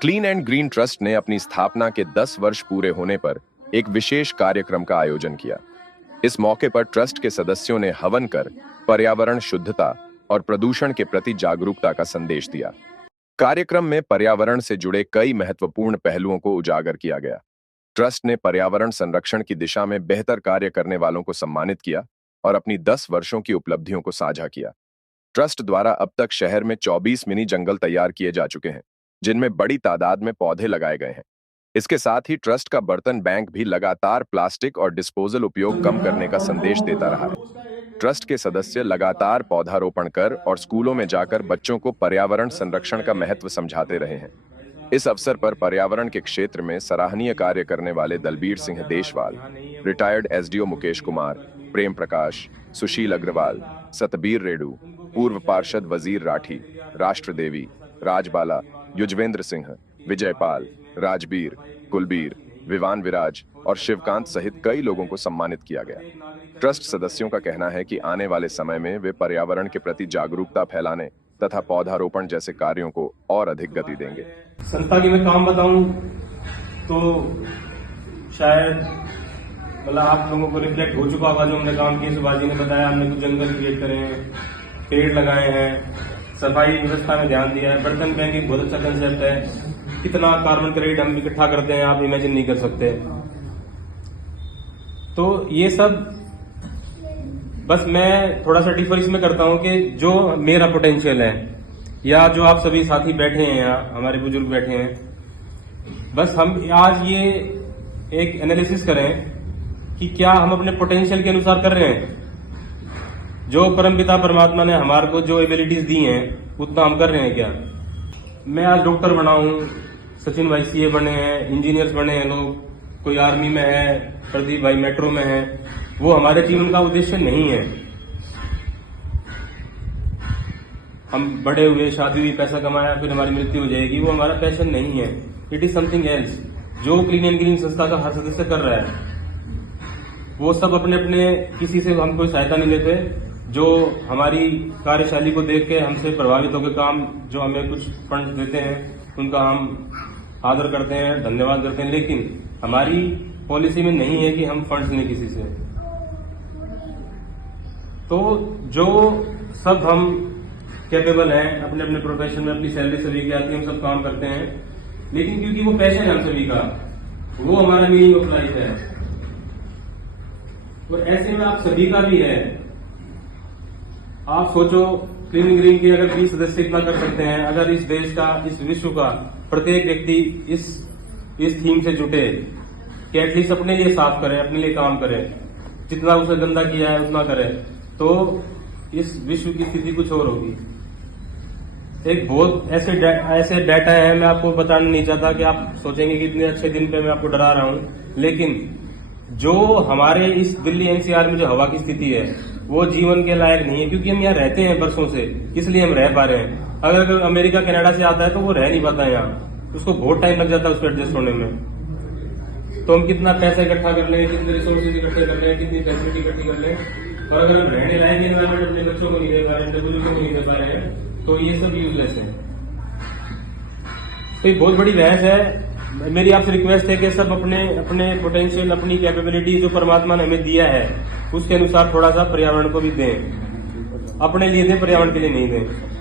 Clean and green trust ने अपनी स्थापना के 10 वर्ष पूरे होने पर एक विशेष कार्यक्रम का आयोजन किया। इस मौके पर ट्रस्ट के सदस्यों ने हवन कर पर्यावरण शुद्धता और प्रदूषण के प्रति जागरूकता का संदेश दिया। कार्यक्रम में पर्यावरण से जुड़े कई महत्वपूर्ण पहलुओं को उजागर किया गया। ट्रस्ट ने पर्यावरण संरक्षण की दिशा में बेहतर कार्य करने वालों को सम्मानित किया और अपनी 10 वर्षों की उपलब्धियों को साझा किया। ट्रस्ट द्वारा अब तक शहर में 24 मिनी जंगल तैयार किए जा चुके हैं, जिनमें बड़ी तादाद में पौधे लगाए गए हैं। इसके साथ ही ट्रस्ट का बर्तन बैंक भी लगातार प्लास्टिक और डिस्पोजल उपयोग कम करने का संदेश देता रहा है। ट्रस्ट के सदस्य लगातार पौधारोपण कर और स्कूलों में जाकर बच्चों को पर्यावरण संरक्षण का महत्व समझाते रहे हैं। इस अवसर पर पर्यावरण के क्षेत्र में सराहनीय कार्य करने वाले दलबीर सिंह देशवाल, रिटायर्ड एसडीओ मुकेश कुमार, प्रेम प्रकाश, सुशील अग्रवाल, सतबीर रेडू, पूर्व पार्षद वजीर राठी, राष्ट्रदेवी, राजबाला, युजवेंद्र सिंह, विजयपाल, राजबीर, कुलबीर, विवान विराज और शिवकांत सहित कई लोगों को सम्मानित किया गया। ट्रस्ट सदस्यों का कहना है कि आने वाले समय में वे पर्यावरण के प्रति जागरूकता फैलाने तथा पौधारोपण जैसे कार्यों को और अधिक गति देंगे। संस्था की मैं काम बताऊं तो शायद आप लोगों को रिफ्लेक्ट हो चुका होगा जो हमने काम किया। शिवाजी ने बताया, हमने कुछ जंगल क्रिएट करे हैं, पेड़ लगाए हैं, सफाई व्यवस्था में ध्यान दिया है। बर्तन बैंक एक बहुत अच्छा कंसेप्ट है। कितना कार्बन क्रेडिट हम इकट्ठा करते हैं आप इमेजिन नहीं कर सकते। तो ये सब बस मैं थोड़ा सा डिफर इसमें करता हूं कि जो मेरा पोटेंशियल है या जो आप सभी साथी बैठे हैं यहाँ हमारे बुजुर्ग बैठे हैं, बस हम आज ये एक एनालिसिस करें कि क्या हम अपने पोटेंशियल के अनुसार कर रहे हैं। जो परमपिता परमात्मा ने हमारे को जो एबिलिटीज दी हैं उतना हम कर रहे हैं क्या। मैं आज डॉक्टर बना हूं, सचिन भाई सीए बने हैं, इंजीनियर्स बने हैं लोग, कोई आर्मी में है, प्रदीप भाई मेट्रो में है। वो हमारे जीवन का उद्देश्य नहीं है। हम बड़े हुए, शादी हुई, पैसा कमाया, फिर हमारी मृत्यु हो जाएगी, वो हमारा पैशन नहीं है। It is something else. जो क्लीन एंड ग्रीन संस्था का हर सदस्य कर रहा है वो सब अपने अपने, किसी से हम कोई सहायता नहीं लेते। जो हमारी कार्यशैली को देख के हमसे प्रभावित होकर काम, जो हमें कुछ फंड देते हैं उनका हम आदर करते हैं, धन्यवाद करते हैं। लेकिन हमारी पॉलिसी में नहीं है कि हम फंड्स लें किसी से। तो जो सब हम कैपेबल हैं अपने अपने प्रोफेशन में, अपनी सैलरी सभी की आती है, हम सब काम करते हैं। लेकिन क्योंकि वो पैशन है हम सभी का, वो हमारा मीनिंग ऑफ लाइफ है। और ऐसे में आप सभी का भी है। आप सोचो, क्लीन ग्रीन के अगर 20 सदस्य इतना कर सकते हैं, अगर इस देश का, इस विश्व का प्रत्येक व्यक्ति इस थीम से जुटे कि एटलीस्ट अपने लिए साफ करें, अपने लिए काम करें, जितना उसे गंदा किया है उतना करें, तो इस विश्व की स्थिति कुछ और होगी। एक बहुत ऐसे डाटा है, मैं आपको बताना नहीं चाहता कि आप सोचेंगे कि इतने अच्छे दिन पे मैं आपको डरा रहा हूं। लेकिन जो हमारे इस दिल्ली एनसीआर में जो हवा की स्थिति है वो जीवन के लायक नहीं है। क्योंकि हम यहाँ रहते हैं बरसों से, इसलिए हम रह पा रहे हैं। अगर अमेरिका कनाडा से आता है तो वो रह नहीं पाता है यहाँ, उसको बहुत टाइम लग जाता है उसको एडजस्ट होने में। तो हम कितना पैसा इकट्ठा कर लें, कितने रिसोर्सेज इकट्ठे कर लें, कितनी फैसिलिटी इकट्ठी कर लें, और अगर हम रहने लायक एनवायरमेंट अपने बच्चों को नहीं दे पा रहे हैं, अपने बुजुर्गों को नहीं दे पा रहे हैं, तो ये सब यूजलेस है। तो ये बहुत बड़ी बहस है। मेरी आपसे रिक्वेस्ट है कि सब अपने अपने पोटेंशियल, अपनी कैपेबिलिटी जो परमात्मा ने हमें दिया है उसके अनुसार थोड़ा सा पर्यावरण को भी दें। अपने लिए दें, पर्यावरण के लिए नहीं दें।